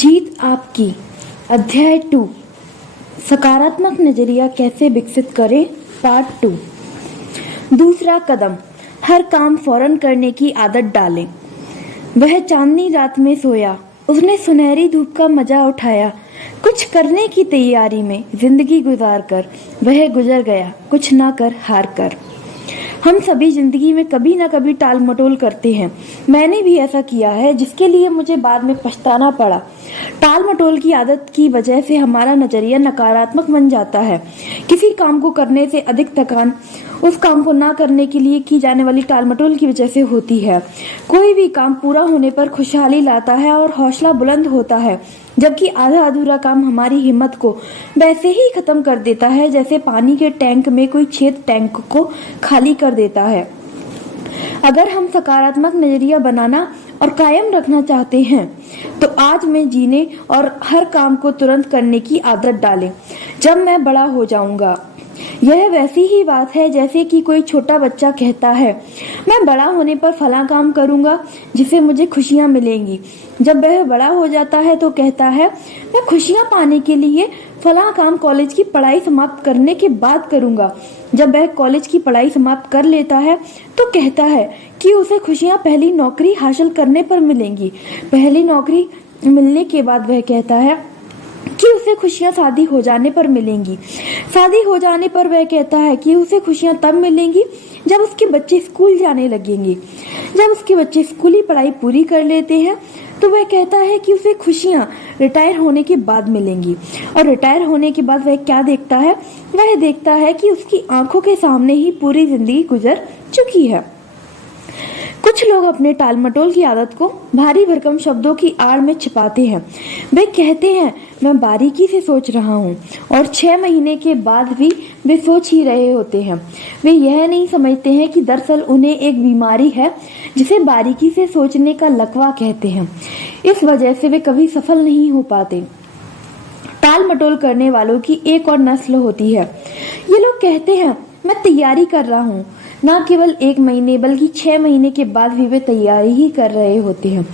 जीत आपकी। अध्याय 2 सकारात्मक नजरिया कैसे विकसित करें, पार्ट 2। दूसरा कदम, हर काम फौरन करने की आदत डालें। वह चांदनी रात में सोया, उसने सुनहरी धूप का मजा उठाया। कुछ करने की तैयारी में जिंदगी गुजार कर वह गुजर गया, कुछ ना कर हार कर। हम सभी जिंदगी में कभी ना कभी टाल मटोल करते हैं। मैंने भी ऐसा किया है, जिसके लिए मुझे बाद में पछताना पड़ा। टाल मटोल की आदत की वजह से हमारा नजरिया नकारात्मक बन जाता है। किसी काम को करने से अधिक थकान उस काम को ना करने के लिए की जाने वाली टाल मटोल की वजह से होती है। कोई भी काम पूरा होने पर खुशहाली लाता है और हौसला बुलंद होता है, जबकि आधा अधूरा काम हमारी हिम्मत को वैसे ही खत्म कर देता है जैसे पानी के टैंक में कोई छेद टैंक को खाली कर देता है। अगर हम सकारात्मक नजरिया बनाना और कायम रखना चाहते हैं तो आज में जीने और हर काम को तुरंत करने की आदत डालें। जब मैं बड़ा हो जाऊंगा, यह वैसी ही बात है जैसे कि कोई छोटा बच्चा कहता है, मैं बड़ा होने पर फला काम करूंगा जिससे मुझे खुशियां मिलेंगी। जब वह बड़ा हो जाता है तो कहता है, मैं खुशियां पाने के लिए फला काम कॉलेज की पढ़ाई समाप्त करने के बाद करूंगा। जब वह कॉलेज की पढ़ाई समाप्त कर लेता है तो कहता है कि उसे खुशियां पहली नौकरी हासिल करने पर मिलेंगी। पहली नौकरी मिलने के बाद वह कहता है कि उसे खुशियां शादी हो जाने पर मिलेंगी। शादी हो जाने पर वह कहता है कि उसे खुशियां तब मिलेंगी जब उसके बच्चे स्कूल जाने लगेंगे। जब उसके बच्चे स्कूली पढ़ाई पूरी कर लेते हैं तो वह कहता है कि उसे खुशियां रिटायर होने के बाद मिलेंगी। और रिटायर होने के बाद वह क्या देखता है? वह देखता है कि उसकी आंखों के सामने ही पूरी जिंदगी गुजर चुकी है। कुछ लोग अपने टाल मटोल की आदत को भारी भरकम शब्दों की आड़ में छिपाते हैं। वे कहते हैं, मैं बारीकी से सोच रहा हूँ, और 6 महीने के बाद भी वे सोच ही रहे होते हैं। वे यह नहीं समझते हैं कि दरअसल उन्हें एक बीमारी है जिसे बारीकी से सोचने का लकवा कहते हैं। इस वजह से वे कभी सफल नहीं हो पाते। टाल मटोल करने वालों की एक और नस्ल होती है। ये लोग कहते हैं, मैं तैयारी कर रहा हूँ। न केवल 1 महीने बल्कि 6 महीने के बाद भी वे तैयारी ही कर रहे होते हैं।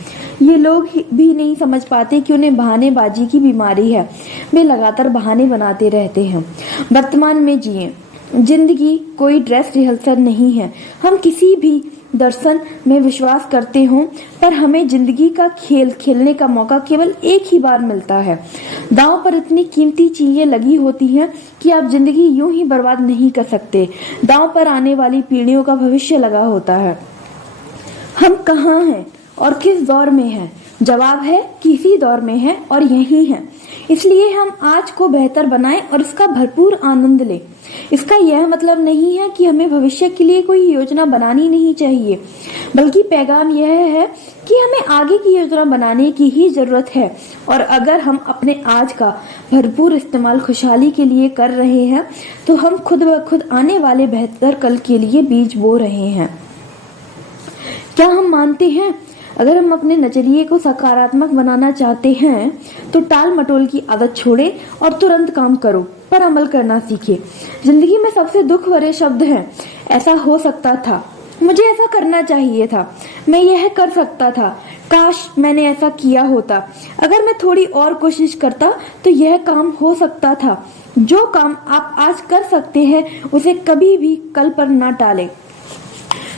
ये लोग भी नहीं समझ पाते कि उन्हें बहानेबाजी की बीमारी है। वे लगातार बहाने बनाते रहते हैं। वर्तमान में जिए। जिंदगी कोई ड्रेस रिहर्सल नहीं है। हम किसी भी दर्शन में विश्वास करते हो, पर हमें जिंदगी का खेल खेलने का मौका केवल एक ही बार मिलता है। दांव पर इतनी कीमती चीजें लगी होती हैं कि आप जिंदगी यूं ही बर्बाद नहीं कर सकते। दांव पर आने वाली पीढ़ियों का भविष्य लगा होता है। हम कहाँ हैं और किस दौर में हैं? जवाब है, किसी दौर में है और यही है। इसलिए हम आज को बेहतर बनाएं और इसका भरपूर आनंद लें। इसका यह मतलब नहीं है कि हमें भविष्य के लिए कोई योजना बनानी नहीं चाहिए, बल्कि पैगाम यह है कि हमें आगे की योजना बनाने की ही जरूरत है। और अगर हम अपने आज का भरपूर इस्तेमाल खुशहाली के लिए कर रहे हैं तो हम खुद ब खुद आने वाले बेहतर कल के लिए बीज बो रहे हैं। क्या हम मानते हैं, अगर हम अपने नजरिए को सकारात्मक बनाना चाहते हैं तो टाल मटोल की आदत छोड़े और तुरंत काम करो पर अमल करना सीखे। जिंदगी में सबसे दुख भरे शब्द हैं, ऐसा हो सकता था, मुझे ऐसा करना चाहिए था, मैं यह कर सकता था, काश मैंने ऐसा किया होता, अगर मैं थोड़ी और कोशिश करता तो यह काम हो सकता था। जो काम आप आज कर सकते हैं उसे कभी भी कल पर ना टालें।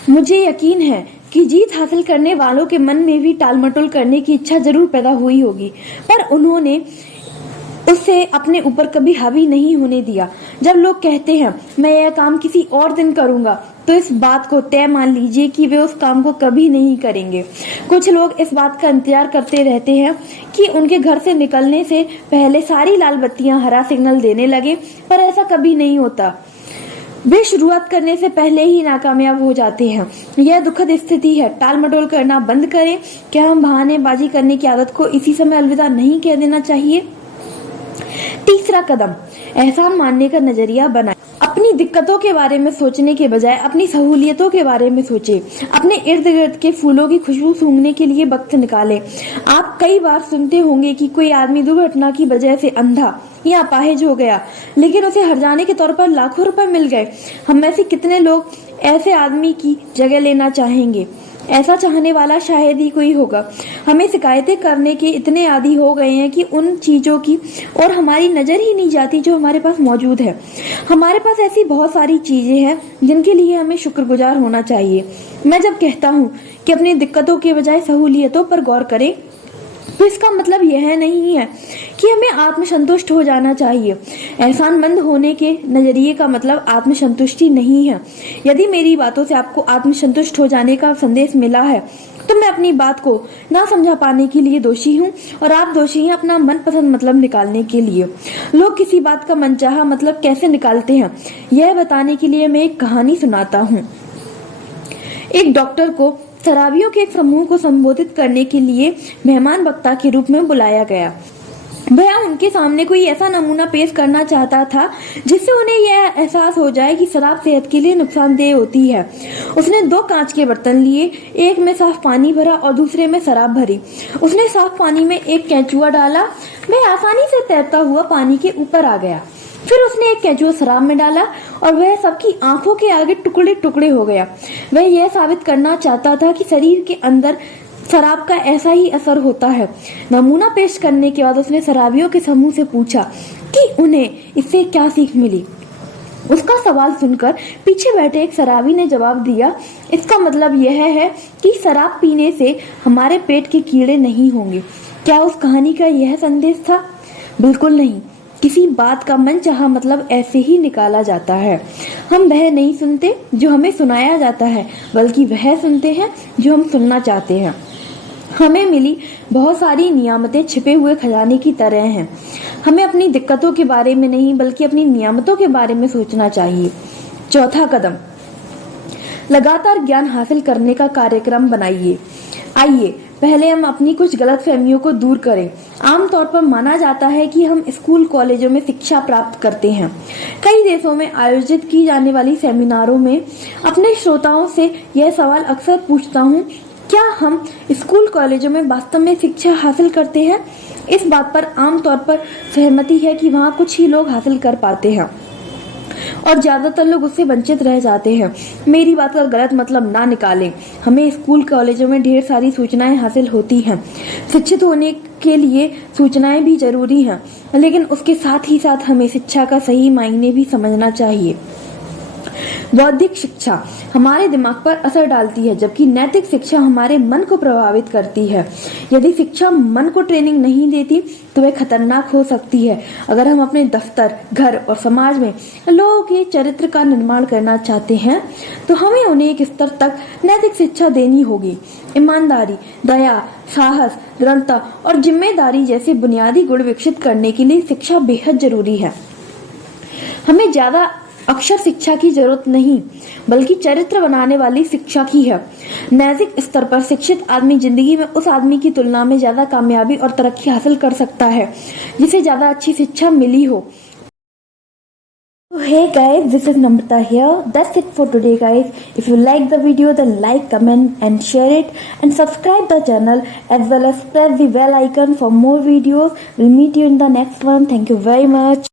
मुझे यकीन है कि जीत हासिल करने वालों के मन में भी टाल मटोल करने की इच्छा जरूर पैदा हुई होगी, पर उन्होंने उसे अपने ऊपर कभी हावी नहीं होने दिया। जब लोग कहते हैं, मैं यह काम किसी और दिन करूंगा, तो इस बात को तय मान लीजिए कि वे उस काम को कभी नहीं करेंगे। कुछ लोग इस बात का इंतजार करते रहते हैं कि उनके घर से निकलने से पहले सारी लाल बत्तियां हरा सिग्नल देने लगे, पर ऐसा कभी नहीं होता। वे शुरुआत करने से पहले ही नाकामयाब हो जाते हैं। यह दुखद स्थिति है। टाल मटोल करना बंद करें। क्या हम बहानेबाजी करने की आदत को इसी समय अलविदा नहीं कह देना चाहिए? तीसरा कदम, एहसान मानने का नजरिया बनाएं। अपनी दिक्कतों के बारे में सोचने के बजाय अपनी सहूलियतों के बारे में सोचें। अपने इर्द गिर्द के फूलों की खुशबू सूंघने के लिए वक्त निकालें। आप कई बार सुनते होंगे कि कोई आदमी दुर्घटना की वजह से अंधा या अपाहिज हो गया, लेकिन उसे हर्जाने के तौर पर लाखों रुपए मिल गए। हम में से कितने लोग ऐसे आदमी की जगह लेना चाहेंगे? ऐसा चाहने वाला शायद ही कोई होगा। हमें शिकायतें करने के इतने आदी हो गए हैं कि उन चीजों की और हमारी नजर ही नहीं जाती जो हमारे पास मौजूद है। हमारे पास ऐसी बहुत सारी चीजें हैं जिनके लिए हमें शुक्रगुजार होना चाहिए। मैं जब कहता हूँ कि अपनी दिक्कतों के बजाय सहूलियतों पर गौर करें, तो इसका मतलब यह नहीं है कि हमें आत्मसंतुष्ट हो जाना चाहिए। एहसानमंद होने के नजरिए का मतलब आत्मसंतुष्टि नहीं है। यदि मेरी बातों से आपको आत्मसंतुष्ट हो जाने का संदेश मिला है, तो मैं अपनी बात को ना समझा पाने के लिए दोषी हूँ और आप दोषी हैं अपना मनपसंद मतलब निकालने के लिए। लोग किसी बात का मनचाहा मतलब कैसे निकालते हैं, यह बताने के लिए मैं एक कहानी सुनाता हूँ। एक डॉक्टर को शराबियों के एक समूह को संबोधित करने के लिए मेहमान वक्ता के रूप में बुलाया गया। वह उनके सामने कोई ऐसा नमूना पेश करना चाहता था जिससे उन्हें यह एहसास हो जाए कि शराब सेहत के लिए नुकसानदेह होती है। उसने 2 कांच के बर्तन लिए, एक में साफ पानी भरा और दूसरे में शराब भरी। उसने साफ पानी में एक केंचुआ डाला, वह आसानी से तैरता हुआ पानी के ऊपर आ गया। फिर उसने एक केंचुआ शराब में डाला और वह सबकी आंखों के आगे टुकड़े टुकड़े हो गया। वह यह साबित करना चाहता था कि शरीर के अंदर शराब का ऐसा ही असर होता है। नमूना पेश करने के बाद उसने शराबियों के समूह से पूछा कि उन्हें इससे क्या सीख मिली। उसका सवाल सुनकर पीछे बैठे एक शराबी ने जवाब दिया, इसका मतलब यह है कि शराब पीने से हमारे पेट के कीड़े नहीं होंगे। क्या उस कहानी का यह संदेश था? बिल्कुल नहीं। किसी बात का मनचाहा मतलब ऐसे ही निकाला जाता है। हम वह नहीं सुनते जो हमें सुनाया जाता है, बल्कि वह सुनते हैं जो हम सुनना चाहते हैं। हमें मिली बहुत सारी नियामतें छिपे हुए खजाने की तरह हैं। हमें अपनी दिक्कतों के बारे में नहीं बल्कि अपनी नियामतों के बारे में सोचना चाहिए। चौथा कदम, लगातार ज्ञान हासिल करने का कार्यक्रम बनाइए। आइए पहले हम अपनी कुछ गलतफहमियों को दूर करें। आमतौर पर माना जाता है कि हम स्कूल कॉलेजों में शिक्षा प्राप्त करते हैं। कई देशों में आयोजित की जाने वाली सेमिनारों में अपने श्रोताओं से यह सवाल अक्सर पूछता हूँ, क्या हम स्कूल कॉलेजों में वास्तव में शिक्षा हासिल करते हैं? इस बात पर आमतौर पर सहमति है कि वहाँ कुछ ही लोग हासिल कर पाते हैं और ज्यादातर लोग उससे वंचित रह जाते हैं। मेरी बात का गलत मतलब ना निकालें। हमें स्कूल कॉलेजों में ढेर सारी सूचनाएं हासिल होती हैं। शिक्षित होने के लिए सूचनाएं भी जरूरी हैं, लेकिन उसके साथ ही साथ हमें शिक्षा का सही मायने भी समझना चाहिए। बौद्धिक शिक्षा हमारे दिमाग पर असर डालती है, जबकि नैतिक शिक्षा हमारे मन को प्रभावित करती है। यदि शिक्षा मन को ट्रेनिंग नहीं देती तो वह खतरनाक हो सकती है। अगर हम अपने दफ्तर, घर और समाज में लोगों के चरित्र का निर्माण करना चाहते हैं तो हमें उन्हें एक स्तर तक नैतिक शिक्षा देनी होगी। ईमानदारी, दया, साहस, दृढ़ता और जिम्मेदारी जैसे बुनियादी गुण विकसित करने के लिए शिक्षा बेहद जरूरी है। हमें ज्यादा अक्षर शिक्षा की जरूरत नहीं, बल्कि चरित्र बनाने वाली शिक्षा की है। नैतिक स्तर पर शिक्षित आदमी जिंदगी में उस आदमी की तुलना में ज्यादा कामयाबी और तरक्की हासिल कर सकता है जिसे ज्यादा अच्छी शिक्षा मिली हो। Hey guys, this is Namrata here. That's it for today guys. If you like the video then like, comment and share it and subscribe the channel as well as press the bell icon for more videos. We'll meet you in the next one. Thank you very much.